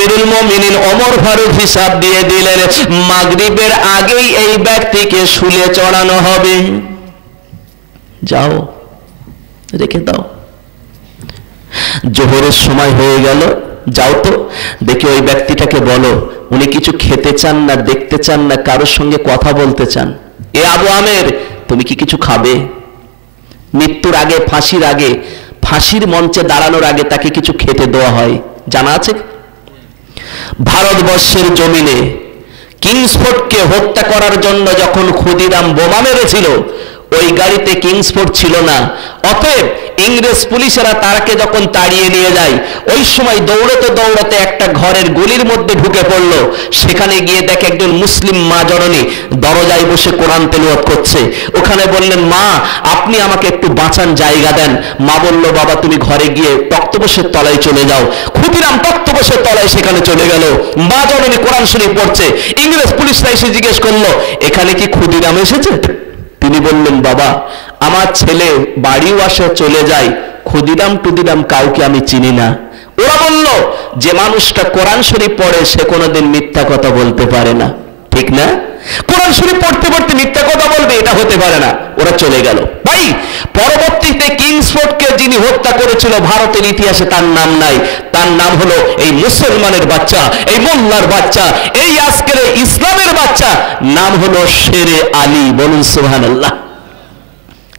আমিরুল মুমিনিন ওমর ফারুক হিসাব দিয়ে দিলেন, মাগরিবের আগেই এই ব্যক্তিকে শুলে চড়ানো হবে। যাও, রেখে দাও। জোহরের সময় হয়ে গেল, যাও তো দেখি ওই ব্যক্তিটাকে বলো উনি কিছু খেতে চান না, দেখতে চান না, কারোর সঙ্গে কথা বলতে চান। এ আবু আমের, তুমি কি কিছু খাবে? মৃত্যুর আগে, ফাঁসির আগে, ফাঁসির মঞ্চে দাঁড়ানোর আগে তাকে কিছু খেতে দেওয়া হয়, জানা আছে? ভারতবর্ষের জমিনে কিংসফোর্ডকে হত্যা করার জন্য যখন ক্ষুদিরাম বোমা মেরেছিল, ওই গাড়িতে কিংসফোর্ড ছিল না। অতএব ইংরেজ পুলিশেরা তারকে যখন তাড়িয়ে নিয়ে যায়, ওই সময় দৌড়তে দৌড়তে একটা ঘরের গলির মধ্যে ঢুকে পড়ল। সেখানে গিয়ে দেখে একজন মুসলিম মা জননী দরজায় বসে কোরআন তেলাওয়াত করছে। ওখানে বললেন, মা আপনি আমাকে একটু বাঁচান, জায়গা দেন। মা বলল, বাবা তুমি ঘরে গিয়ে তক্তপোষের তলায় চলে যাও। ক্ষুদিরাম তক্তপোষের তলায় সেখানে চলে গেল। মা জননী কোরআন শরীফ পড়ছে। ইংরেজ পুলিশরা এসে জিজ্ঞেস করলো, এখানে কি ক্ষুদিরাম এসেছে? তিনি বললেন, বাবা আমার ছেলে বাড়িও আসে চলে যায়, ক্ষুদিরাম টুদিরাম কাউকে আমি চিনি না। ওরা বলল, যে মানুষটা কোরআন শরীফ পড়ে সে কোনোদিন মিথ্যা কথা বলতে পারে না, ঠিক না? কোরআন শরীফ পড়তে পড়তে মিথ্যা কথা বলবে, এটা হতে পারে না। ওরা চলে গেল। ভাই, পরবর্তীতে কিংসফোর্ডকে যিনি হত্যা করেছিল ভারতের ইতিহাসে তার নাম নাই। তার নাম হলো এই মুসলমানের বাচ্চা, এই মোল্লার বাচ্চা, এই আজকের ইসলামের বাচ্চা, নাম হলো শেরে আলী। বলুন সুবহানাল্লাহ।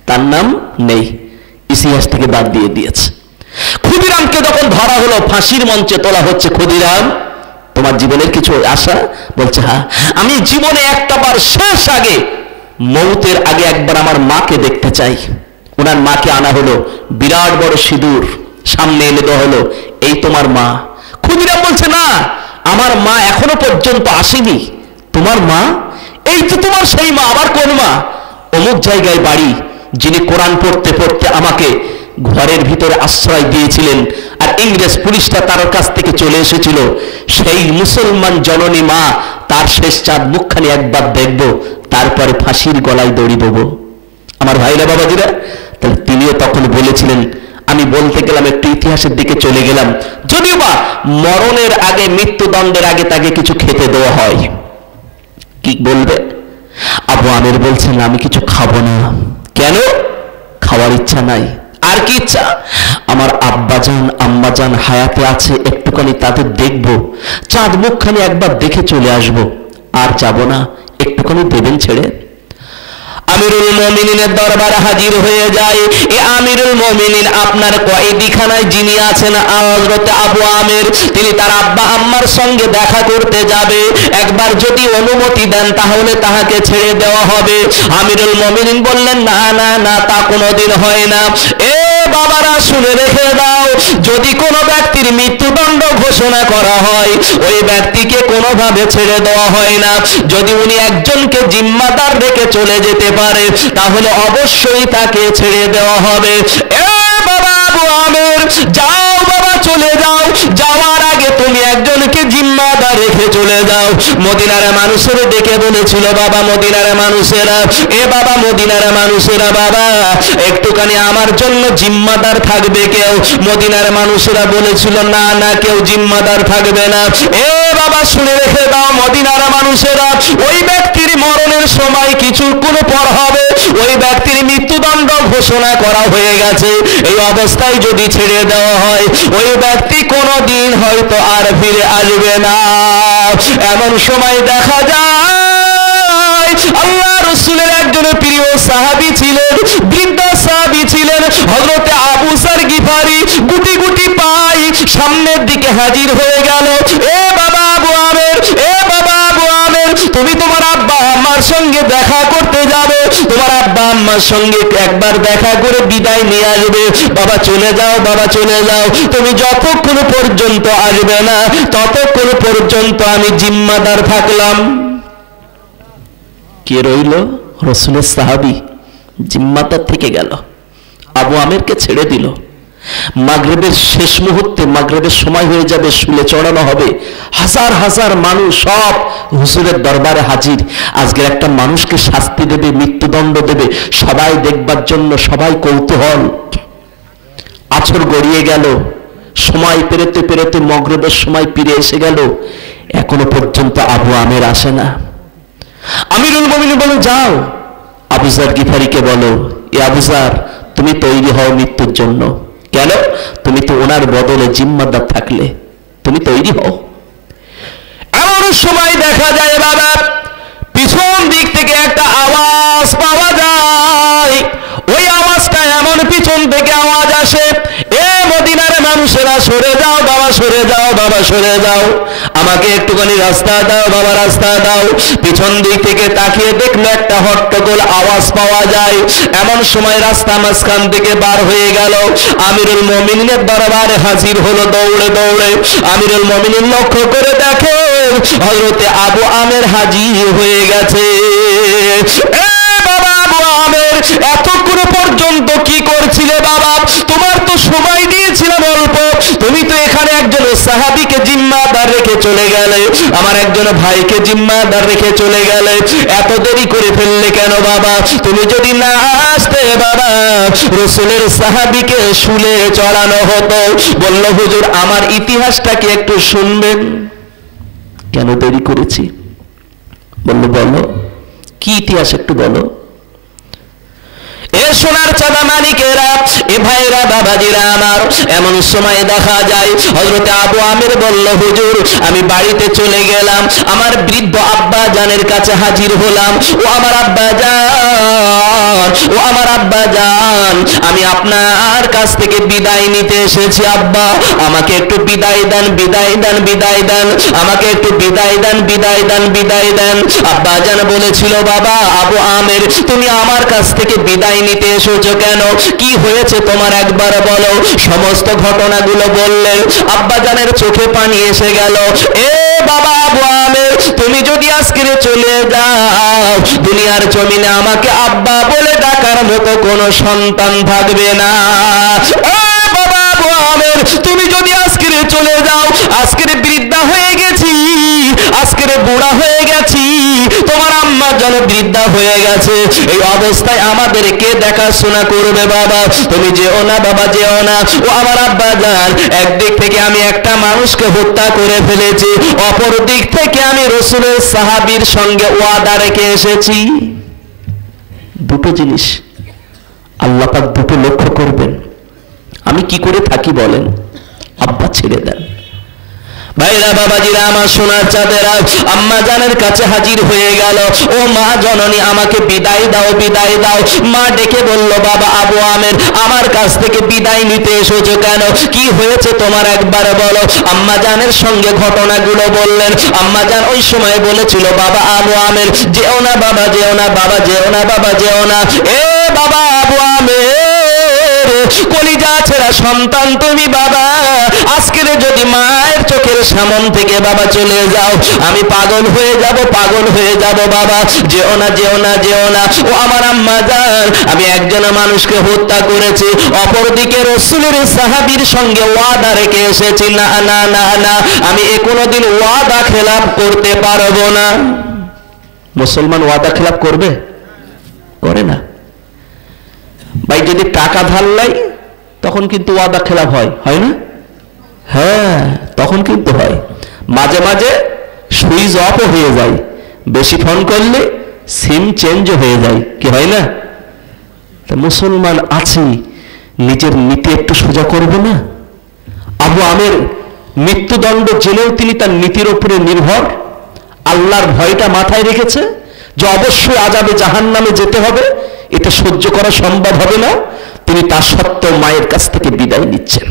তার নাম নেই, ইতিহাস থেকে বাদ দিয়ে দিয়েছে। ক্ষুদিরামকে যখন ধরা হলো, ফাঁসির মঞ্চে তোলা হচ্ছে, ক্ষুদিরাম তোমার জীবনের কিছু আশা? বলছে, হ্যাঁ, আমি জীবনে একটা বার শেষ আগে, মৌতের আগে একবার আমার মাকে দেখতে চাই। ওনার মাকে আনা হলো, বিরাট বড় সিঁদুর সামনে এনে দেওয়া হলো, এই তোমার মা। ক্ষুদিরাম বলছে, না আমার মা এখনো পর্যন্ত আসেনি। তোমার মা? এই তো তোমার সেই মা। আবার কোন মা? অমুক জায়গায় বাড়ি, যিনি কোরআন পড়তে পড়তে আমাকে ঘরের ভিতরে আশ্রয় দিয়েছিলেন, আর ইংরেজ পুলিশটা তার কাছ থেকে চলে এসেছিল, সেই মুসলমান জননী মা, তার শেষ চাঁদ মুখখানি একবার দেখবো, তারপরে ফাঁসির গলায় দড়ি দেবো। আমার ভাইরা বাবাজিরা, তাহলে তিনিও তখন বলেছিলেন, আমি বলতে গেলাম একটু ইতিহাসের দিকে চলে গেলাম, যদিও বা মরণের আগে, মৃত্যুদণ্ডের আগে তাকে কিছু খেতে দেওয়া হয়। কি বলবে? আবু আমের বলছেন, আমি কিছু খাবো না। কেন? খাওয়ার ইচ্ছা নাই। আর কি ইচ্ছা? আমার আব্বাজান আম্মাজান হায়াতে আছে, একটুখানি তাদের দেখবো, চাঁদ মুখখানি একবার দেখে চলে আসবো, আর যাব না, একটুখানি দেবেন ছেড়ে। আমিরুল মুমিনিনের দরবারে হাজির হয়ে যায়। এ আমিরুল মুমিনিন আপনার কয়েদিখানায় যিনি আছেন হযরত আবু আমের, তিনি তার আব্বা আম্মার সঙ্গে দেখা করতে যাবে। একবার যদি অনুমতি দেন তাহলে তাহাকে ছেড়ে দেওয়া হবে। আমিরুল মুমিনিন বললেন, না না না, তা কোনোদিন হয় না। এ বাবারা শুনে রেখে দাও, যদি কোনো ব্যক্তির মৃত্যুদণ্ড ঘোষণা করা হয়, ওই ব্যক্তিকে কোনোভাবে ছেড়ে দেওয়া হয় না। যদি উনি একজনকে জিম্মাদার রেখে চলে যেতে পারে, তাহলে অবশ্যই তাকে ছেড়ে দেওয়া হবে। এ বাবা আবু আমের, যাও বাবা, চলে যাও। যাওয়ার আগে তুমি একজনকে জিম্মাদার রেখে চলে যাও। মদিনার মানুষের ডেকে বলেছিল, বাবা মদিনার মানুষেরা, এ বাবা মদিনার মানুষেরা, বাবা একটুখানি আমার জন্য জিম্মাদার থাকবে কেউ? মদিনার মানুষেরা বলেছিল, না না, কেউ জিম্মাদার থাকবে না। এ বাবা শুনে রেখে দাও মদিনার মানুষেরা, ওই ব্যক্তির মরণের সময় কিছুক্ষণ পর হবে, ওই ব্যক্তির মৃত্যুদণ্ড ঘোষণা করা হয়ে গেছে। এই অবস্থায় যদি ছেড়ে দেওয়া হয়, ওই ব্যক্তি কোনোদিন হয়তো আর ফিরে আসবে না। এমন সময় দেখা যায় আল্লাহ রাসূলের একজন প্রিয় সাহাবী ছিলেন, বৃদ্ধ সাহাবী ছিলেন, হযরত আবু যর গিফারি, গুটি গুটি পায়ে সামনের দিকে হাজির হয়ে গেল। এ বাবা আবু আমের, এ বাবা আবু আমের, তুমি তোমার আব্বা আম্মার সঙ্গে দেখা করতে যাবে, তোমার আব্বা আম্মার সঙ্গে একবার দেখা করে বিদায় নিয়ে আসবে। বাবা চলে যাও, বাবা চলে যাও, তুমি যতক্ষণ পর্যন্ত আসবে না ততক্ষণ পর্যন্ত আমি জিম্মাদার থাকলাম। কে রইল? রাসূলের সাহাবী জিম্মাদার থেকে গেল, আবু আমেরকে ছেড়ে দিল। মাগরিবের শেষ মুহূর্তে, মাগরিবের সময় হয়ে যাবে, শুলে চড়ানো হবে। হাজার হাজার মানুষ সব হুজুরের দরবারে হাজির। আজকের একটা মানুষকে শাস্তি দেবে, মৃত্যুদণ্ড দেবে, সবাই দেখবার জন্য, সবাই কৌতূহল। আছর গড়িয়ে গেল, সময় পেরোতে পেরোতে মাগরিবের সময় ফিরে এসে গেল, এখনো পর্যন্ত আবু আমের আসে না। আমিরুল মুমিনিন বলে, যাও আবু যার গিফারিকে বলো, এ আবু যার, তুমি তৈরি হও মৃত্যুর জন্য। কেন? তুমি তো ওনার বদলে জিম্মাদার থাকলে, তুমি তৈরি হও। এমন সময় দেখা যায় বাবা পিছন দিক থেকে একটা আওয়াজ পাওয়া যায়। ওই আওয়াজটা এমন পিছন থেকে আওয়াজ আসে, এ মদিনার মানুষেরা সরে যাও বাবা, সরে যাও বাবা, সরে যাও, আমাকে একটুখানি রাস্তা দাও বাবা, রাস্তা দাও। পিছন দিক থেকে তাকিয়ে দেখলো একটা হট্টগোল আওয়াজ পাওয়া যায়। এমন সময় রাস্তা মাঝখান থেকে বার হয়ে গেল, আমিরুল মুমিনিনের দরবারে হাজির হলো দৌড়ে দৌড়ে। আমিরুল মুমিনিন লক্ষ্য করে দেখে হযরতে আবু আমের হাজির হয়ে গেছে। বাবা আবু আমের, এতক্ষণ পর্যন্ত কি করছিলে বাবা? তোমার তো সময় দিয়েছিলাম অল্প, তুমি তো এখানে একজন সাহাবীকে জিম্মাদার রেখে চলে গেলে, আমার একজন ভাইকে জিম্মাদার রেখে চলে গেলে, এত দেরি করে ফেললে কেন বাবা? তুমি যদি না আসতে বাবা, রাসূলের সাহাবীকে শুলে চড়ানো হতো। বলল, হুজুর আমার ইতিহাসটা কি একটু শুনবেন? কেন দেরি করেছি? বলল, বলো কি ইতিহাস একটু বলো। এ সোনার চাঁদা মানিকেরা, এ ভাইরা, বাবাজিরা আমার, এমন সময় দেখা যায় হযরতে আবু আমির বলল, হুজুর আমি বাড়িতে চলে গেলাম, আমার বৃদ্ধ আব্বা জানের কাছে হাজির হলাম। ও আমার আব্বা জান, ও আমার আব্বা জান, আমি আপনার কাছ থেকে বিদায় নিতে এসেছি আব্বা, আমাকে একটু বিদায় দেন, বিদায় দেন, বিদায় দেন, আমাকে একটু বিদায় দেন, বিদায় দেন, বিদায় দেন। আব্বা জান বলেছিল, বাবা আবু আমির, তুমি আমার কাছ থেকে বিদায় নিতে এসেছো কেন? কি হয়েছে তোমার একবার বলো। সমস্ত ঘটনাগুলো বললেন। আব্বা জানের চোখে পানি এসে গেল। এ বাবা আবু আমির, তুমি যদি আজকে চলে যাও, দুনিয়ার জমিনে আমাকে আব্বা বলে ডাকার মতো কোনো সন্তান থাকবে না। বাবা আবু আমির, তুমি যদি আজকে চলে যাও, আজকে বৃদ্ধা হয়ে গেছি, আজকে বুড়া হয়ে গেছি, তোমার আম্মা যেন বৃদ্ধা হয়ে গেছে, এই অবস্থায় আমাদেরকে দেখাশোনা করবে বাবা, তুমি যেও না বাবা, যেও না। ও আমার আব্বা জান, একদিক থেকে আমি একটা মানুষকে হত্যা করে ফেলেছি, অপর দিক থেকে আমি রাসূলের সাহাবীর সঙ্গে ওয়াদা রেখে এসেছি। দুটো জিনিস আল্লাহ পাক দুটো লক্ষ্য করবেন। আমি কি করে থাকি বলেন? আব্বা ছেড়ে দেন। ভাইরা, বাবাজিরা আমার, সোনার চাঁদেরা, আম্মা জানের কাছে হাজির হয়ে গেল। ও মা জননী, আমাকে বিদায় দাও, বিদায় দাও। মা ডেকে বলল, বাবা আবু আমির, আমার কাছ থেকে বিদায় নিতে এসেছো কেন? কি হয়েছে তোমার একবার বলো। আম্মা জানের সঙ্গে ঘটনাগুলো বললেন। আম্মা জান ওই সময় বলেছিল, বাবা আবু আমির, যেও না বাবা, যেও না বাবা, যেও না বাবা, যেও না। এ বাবা আবু আমির, কলিজা ছেঁড়া সন্তান তুমি বাবা, আজকের যদি মায়ের চোখের সামন থেকে বাবা চলে যাও, আমি পাগল হয়ে যাব, পাগল হয়ে যাব বাবা, যেও না, যেও না, যেও না। ও আমার আম্মা জান, আমি একজন মানুষকে হত্যা করেছি, অপরদিকে রাসূলের সাহাবীর সঙ্গে ওয়াদা রেখে এসেছি, না না না না, আমি কোনোদিন ওয়াদা খেলাপ করতে পারবো না। মুসলমান ওয়াদা খেলাপ করবে? করে না ভাই। যদি টাকা ধার লাই তখন কিন্তু ওয়াদা খেলাপ হয়, হয় না? হ্যাঁ, তখন কিন্তু হয়। মাঝে মাঝে সুইচ অফও হয়ে যায়, বেশি ফোন করলে সিম চেঞ্জ হয়ে যায়, কি হয় না? তা মুসলমান আছি, নিজের নীতি একটু সোজা করবে না? আবু আমির মৃত্যুদণ্ড জেলেও তিনি তার নীতির উপরে নির্ভর, আল্লাহর ভয়টা মাথায় রেখেছে যে অবশ্যই আযাবে জাহান্নামে যেতে হবে, এটা সহ্য করা সম্ভব হবে না। তিনি তা সত্ত্বেও মায়ের কাছ থেকে বিদায় নিচ্ছেন।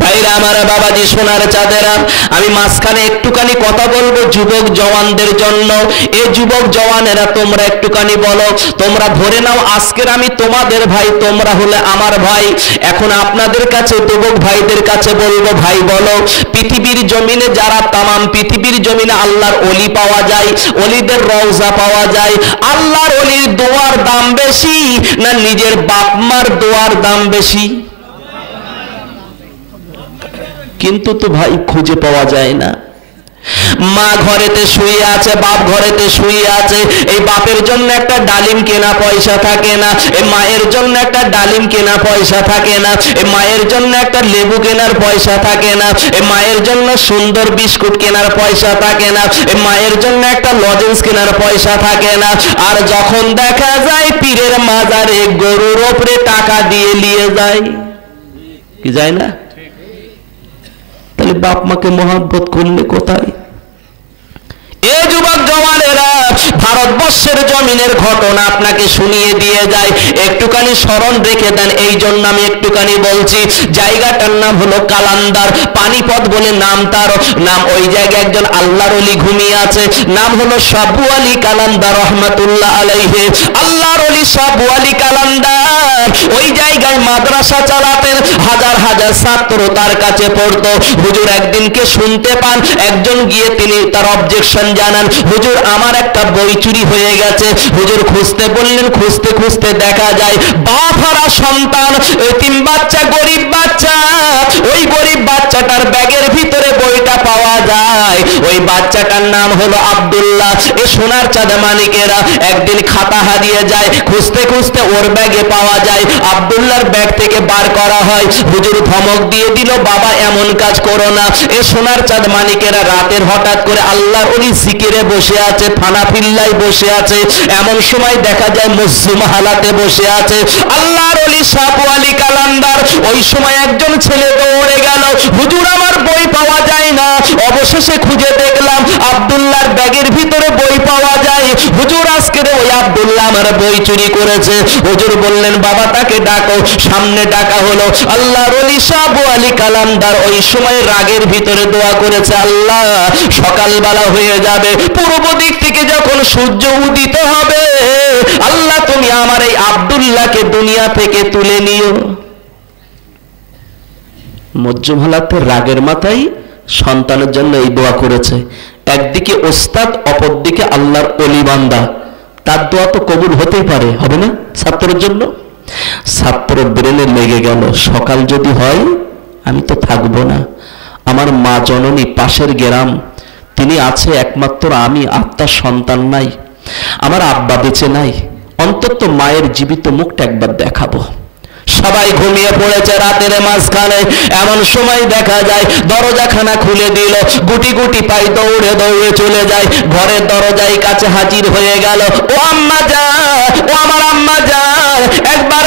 ভাইরা আমার, বাবাজি, সোনার চাঁদেরা, আমি মাঝখানে একটুখানি কথা বলবো যুবক জওয়ানদের জন্য। এই যুবক জওয়ানেরা, তোমরা একটুখানি বলো, তোমরা ধরে নাও আজকের আমি তোমাদের ভাই, তোমরা হলে আমার ভাই। এখন আপনাদের কাছে, যুবক ভাইদের কাছে বলবো, ভাই বলো, পৃথিবীর জমিনে যারা, তামাম পৃথিবীর জমিনে আল্লাহর ওলি পাওয়া যায়, ওলিদের রওজা পাওয়া যায়, আল্লাহর ওলির দোয়ার দাম বেশি না নিজের বাপ মার দোয়ার দাম বেশি? কিন্তু তো ভাই খুঁজে পাওয়া যায় না। মা ঘরেতে শুয়ে আছে, বাপ ঘরেতে শুয়ে আছে, এই বাপের জন্য একটা ডালিম কেনা পয়সা থাকে না, এই মায়ের জন্য একটা ডালিম কেনা পয়সা থাকে না, এই মায়ের জন্য একটা লেবু কেনার পয়সা থাকে না, এই মায়ের জন্য সুন্দর বিস্কুট কেনার পয়সা থাকে না, এই মায়ের জন্য একটা লজেন্স কেনার পয়সা থাকে না। আর যখন দেখা যায় পীরের মাজারে গরুর ওপরে টাকা দিয়ে নিয়ে যায়, কি যায় না? তাহলে বাপ মাকে মহব্বত করলে কোথায়? এ যুবক জওয়ানেরা, ভারতবর্ষের জমিনের ঘটনা আপনাকে শুনিয়ে দিয়ে যায়, একটুখানি স্মরণ রেখে দেন। এই জন্য আমি একটুখানি বলছি, জায়গাটার নাম হলো কালান্দার, পানিপথ বলে নাম তার নাম। ওই জায়গায় একজন আল্লাহর ওলি ঘুমিয়ে আছে, নাম হলো সাবু আলী কালান্দার রহমাতুল্লাহ আলাইহি। আল্লাহর ওলি সাবু আলী কালান্দার ওই জায়গায় মাদ্রাসা চালাতেন, হাজার হাজার ছাত্র তার কাছে পড়তো। হুজুর একদিনকে শুনতে পান, একজন গিয়ে তিনি তার অবজেকশন জানান, হুজুর আমার একটা বই চুরি হয়ে গেছে। হুজুর খুঁজতে বললেন, খুঁজতে খুঁজতে দেখা যায় বাপ হারা সন্তান, এতিম বাচ্চা, গরিব বাচ্চা, ওই গরিব বাচ্চাটার ব্যাগের ভিতরে বইটা পাওয়া যায়। ওই বাচ্চাটার নাম হলো আব্দুল্লাহ। এ সোনার চাঁদা মানিকেরা, একদিন খাতা হারিয়ে যায়, খুঁজতে খুঁজতে ওর ব্যাগে পাওয়া যায়, আব্দুল্লাহর ব্যাগ থেকে বার করা হয়। হুজুর ধমক দিয়ে দিল, বাবা এমন কাজ করো না। এ সোনার চাঁদ মানিকেরা রাতের হঠাৎ করে আল্লাহর ওলি জিকিরে বসে আছে, থানা ফিল্লায় বসে আছে, এমন সময় দেখা যায় মজলুম হালাতে বসে আছে আল্লাহর ওলি সাবু আলী কালান্দার। ওই সময় একজন ছেলে দৌড়ে গেল, হুজুর আমার বই পাওয়া যায় না। অবশেষে খুঁজে দেখলাম আব্দুল্লাহর ব্যাগের ভিতরে বই পাওয়া যায়। হুজুর আজকে ওই আব্দুল্লাহ আমার বই চুরি করেছে। হুজুর বললেন, বাবা তাকে ডাকো। সামনে ডাকা হলো, আল্লাহর ওলি সাবু আলী কালান্দার ওই সময় রাগের ভিতরে দোয়া করেছে, আল্লাহ সকালবেলা হয়ে যাবে, পূর্ব দিক থেকে যখন সূর্য উদিত হবে, আল্লাহ তুমি আমার এই আব্দুল্লাহকে দুনিয়া থেকে তুলে নিও। মজ্জুম হালাতে রাগের মাথায় সন্তানের জন্য এই দোয়া করেছে। একদিকে ওস্তাদ, অপরদিকে আল্লাহর ওলি বান্দা, তার দোয়া তো কবুল হতেই পারে, হবে না? ছাত্রের জন্য ছাত্র ব্রেনে লেগে গেল, সকাল যদি হয় আমি তো থাকবো না, আমার মা জননী পাশের গ্রাম, তিনি আছে একমাত্র আমি, আত্মার সন্তান নাই, আমার আব্বা বেঁচে নাই, অন্তত মায়ের জীবিত মুখটা একবার দেখাবো। সবাই ঘুমিয়ে পড়েছে রাতের মাঝখানে। এমন সময় দেখা যায় দরজাখানা খুলে দিল, গুটি গুটি পাই দৌড়ে দৌড়ে চলে যায়, ঘরের দরজায় কাছে হাজির হয়ে গেল। ও আম্মা জান, ও আমার আম্মা জান, একবার